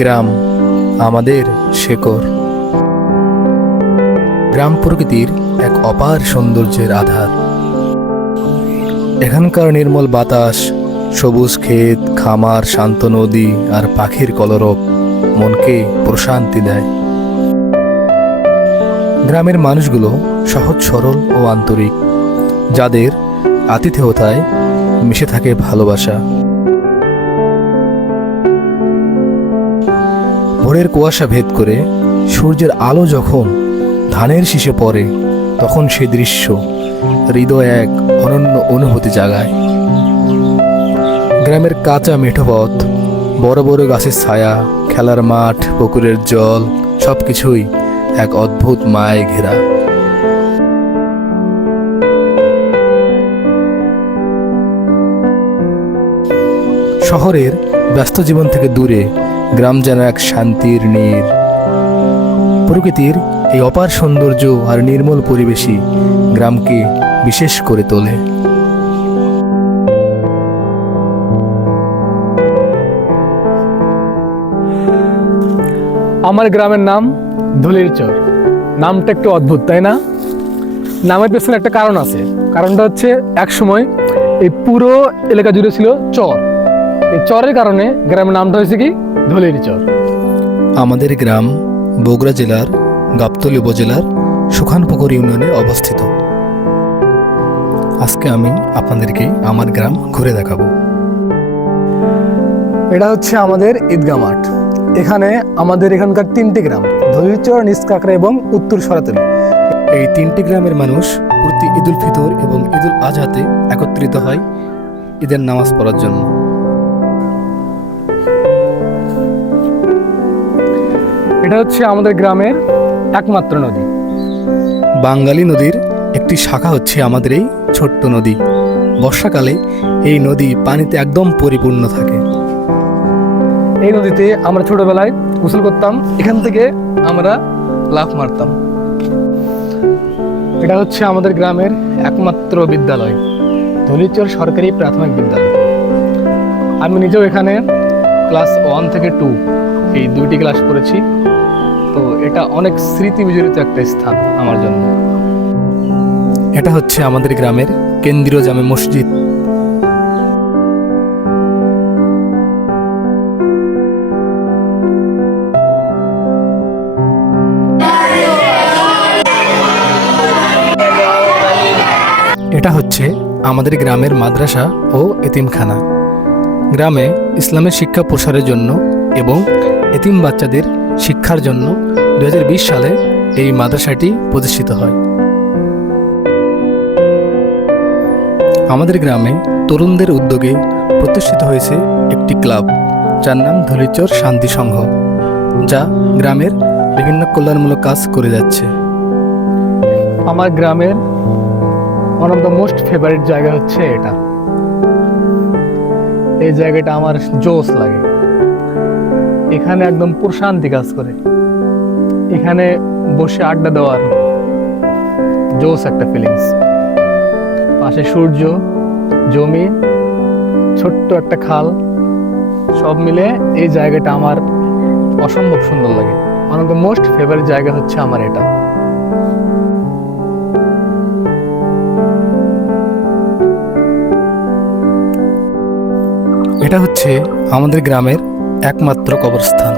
গ্রাম, আমাদের শেকর গ্রাম প্রকৃতির এক অপার সৌন্দর্যের আধার। এখানকার নির্মল বাতাস, সবুজ ক্ষেত, খামার, শান্ত নদী আর পাখির কলরব মনকে প্রশান্তি দেয়। গ্রামের মানুষগুলো সহজ, সরল ও আন্তরিক, যাদের আতিথেয়তায় মিশে থাকে ভালোবাসা। ভোরের কুয়াশা ভেদ করে সূর্যের আলো যখন ধানের শীষে পড়ে, তখন সে দৃশ্য হৃদয় এক অনন্য অনুভূতি জাগায়। গ্রামের কাঁচা মেঠো পথ, বড় বড় গাছের ছায়া, খেলার মাঠ, পুকুরের জল সব কিছুই এক অদ্ভুত মায়ে ঘেরা। শহরের ব্যস্ত জীবন থেকে দূরে গ্রাম যেন এক শান্তির নীর। প্রকৃতির এই অপার সৌন্দর্য আর নির্মল পরিবেশই গ্রামকে বিশেষ করে তোলে। আমার গ্রামের নাম ধুলির চর। নামটা একটু অদ্ভুত, তাই না? নামের পেছনে একটা কারণ আছে। কারণটা হচ্ছে এক সময় এই পুরো এলাকা জুড়ে ছিল চর। এই চরের কারণে গ্রামের নামটা হয়েছে কি? ধুলির চর। আমাদের গ্রাম বগুড়া জেলার গাবতলী উপজেলার সুখানপুকুর ইউনিয়নে অবস্থিত। আজকে আমি আপনাদেরকে আমার গ্রাম ঘুরে দেখাবো। এটা হচ্ছে আমাদের ঈদগাহ মাঠ। এখানে আমাদের এখানকার তিনটি গ্রাম ধলিরচর নিষ্কাকরা এবং উত্তর সরাতলি। এই তিনটি গ্রামের মানুষ প্রতি ঈদুল ফিতর এবং ঈদুল আজহাতে একত্রিত হয় ঈদের নামাজ পড়ার জন্য। এটা হচ্ছে আমাদের গ্রামের একমাত্র নদী। বাঙালি নদীর একটি শাখা হচ্ছে আমাদের এই ছোট্ট নদী। বর্ষাকালে এই নদী পানিতে একদম পরিপূর্ণ থাকে। এই নদীতে আমরা ছোটবেলায় গোসল করতাম এখান থেকে আমরা লাফ মারতাম। এটা হচ্ছে আমাদের গ্রামের একমাত্র বিদ্যালয় ধলিচর সরকারি প্রাথমিক বিদ্যালয়। আমি নিজেও এখানে ক্লাস ওয়ান থেকে টু এই দুইটি ক্লাস করেছি এটা অনেক স্মৃতি বিজড়িত একটা স্থান আমার জন্য। এটা হচ্ছে আমাদের গ্রামের কেন্দ্রীয় জামে মসজিদ। এটা হচ্ছে আমাদের গ্রামের মাদ্রাসা ও এতিমখানা। গ্রামে ইসলামের শিক্ষা প্রসারের জন্য এবং এতিম বাচ্চাদের শিক্ষার জন্য দু হাজার বিশ সালে এই মাদ্রাসাটি প্রতিষ্ঠিত হয়। আমাদের গ্রামে তরুণদের উদ্যোগে প্রতিষ্ঠিত হয়েছে একটি ক্লাব, যার নাম ধলিচর শান্তি সংঘ, যা গ্রামের বিভিন্ন কল্যাণমূলক কাজ করে যাচ্ছে। আমার গ্রামের one of the most favourite জায়গা হচ্ছে এটা। এই জায়গাটা আমার জোস লাগে। এখানে একদম প্রশান্তি কাজ করে। এখানে বসে আড্ডা দেওয়ার জোস একটা ফিলিংস পাশে সূর্য, জমি, ছোট্ট একটা খাল, সব মিলে এই জায়গাটা আমার অসম্ভব সুন্দর লাগে। One of the most favourite জায়গা হচ্ছে আমার এটা। এটা হচ্ছে আমাদের গ্রামের একমাত্র কবরস্থান।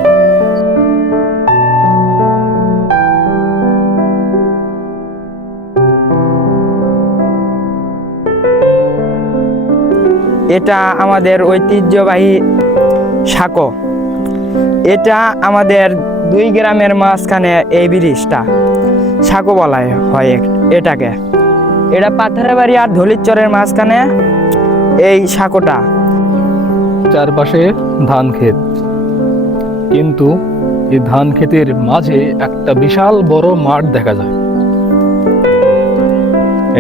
এটা আমাদের ঐতিহ্যবাহী সাঁকো। এটা আমাদের দুই গ্রামের মাঝখানে এই ব্রিজটা, সাঁকো বলা হয় এটাকে। এটা পাথরের বাড়ি আর ধলিচরের মাঝখানে এই সাঁকোটা। চারপাশে ধান ক্ষেত। কিন্তু এই ধান ক্ষেতের মাঝে একটা বিশাল বড় মাঠ দেখা যায়।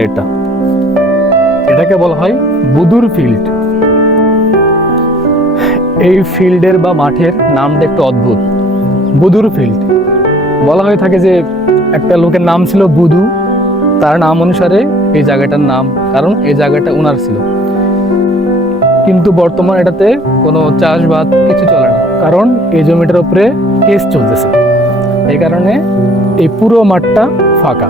এটা। এটাকে বলা হয় বুদুর ফিল্ড। এই ফিল্ডের বা মাঠের নামটা একটু অদ্ভুত। বুদুর ফিল্ড। বলা হয়ে থাকে যে একটা লোকের নাম ছিল বুদু। তার নাম অনুসারে এই জায়গাটার নাম, কারণ এই জায়গাটা ওনার ছিল। কিন্তু বর্তমান এটাতে কোনো চাষবাদ কিছু চলে না, কারণ এই জমিটার উপরে কেস চলতেছে। এই কারণে এই পুরো মাঠটা ফাঁকা।